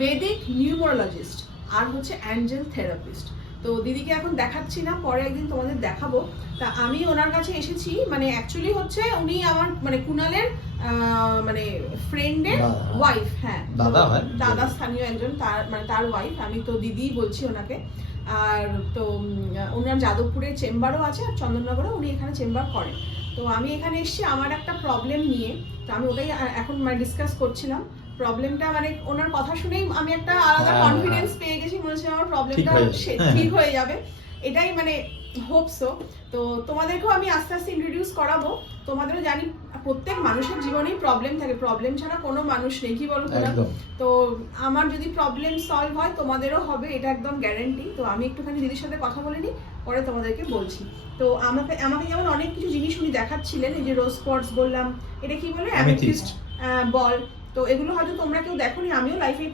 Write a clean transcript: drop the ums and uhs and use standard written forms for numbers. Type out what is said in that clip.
বেদিক numerologist আর হচ্ছে Angel therapist. তো দিদিকে এখন দেখাচ্ছি না, পরে একদিন তোমাদের দেখাবো। তা আমি ওনার কাছে এসেছি, মানে অ্যাকচুয়ালি হচ্ছে উনি আমার মানে কুনালের মানে ফ্রেন্ডের ওয়াইফ। হ্যাঁ, দাদা স্থানীয় একজন, তার মানে তার ওয়াইফ। আমি তো দিদি বলছি ওনাকে। আর তো ওনার যাদবপুরে চেম্বারও আছে, আর চন্দননগরে উনি এখানে চেম্বার করেন। তো আমি এখানে এসেছি আমার একটা প্রবলেম নিয়ে। তো আমি ওটাই এখন মানে ডিসকাস করছিলাম প্রবলেমটা। মানে ওনার কথা শুনেই আমি একটা আলাদা কনফিডেন্স পেয়ে গেছি, মনে হচ্ছে আমার প্রবলেমটা ঠিক হয়ে যাবে, এটাই মানে হোপসো। তো তোমাদেরকেও আমি আস্তে আস্তে ইন্ট্রোডিউস করাবো। তোমাদেরও জানি প্রত্যেক মানুষের জীবনেই প্রবলেম থাকে, প্রবলেম ছাড়া কোনো মানুষ নেই, কি বলো তোমরা? তো আমার যদি প্রবলেম সলভ হয় তোমাদেরও হবে, এটা একদম গ্যারান্টি। তো আমি একটুখানি দিদির সাথে কথা বলে নিই, পরে তোমাদেরকে বলছি। তো আমাকে যেমন অনেক কিছু জিনিস উনি দেখাচ্ছিলেন, এই যে রোজ স্পটস বললাম, এটা কি বলে অ্যামেথিস্ট বল। তো এগুলো হয়তো তোমরা কেউ দেখোনি, আমিও লাইফে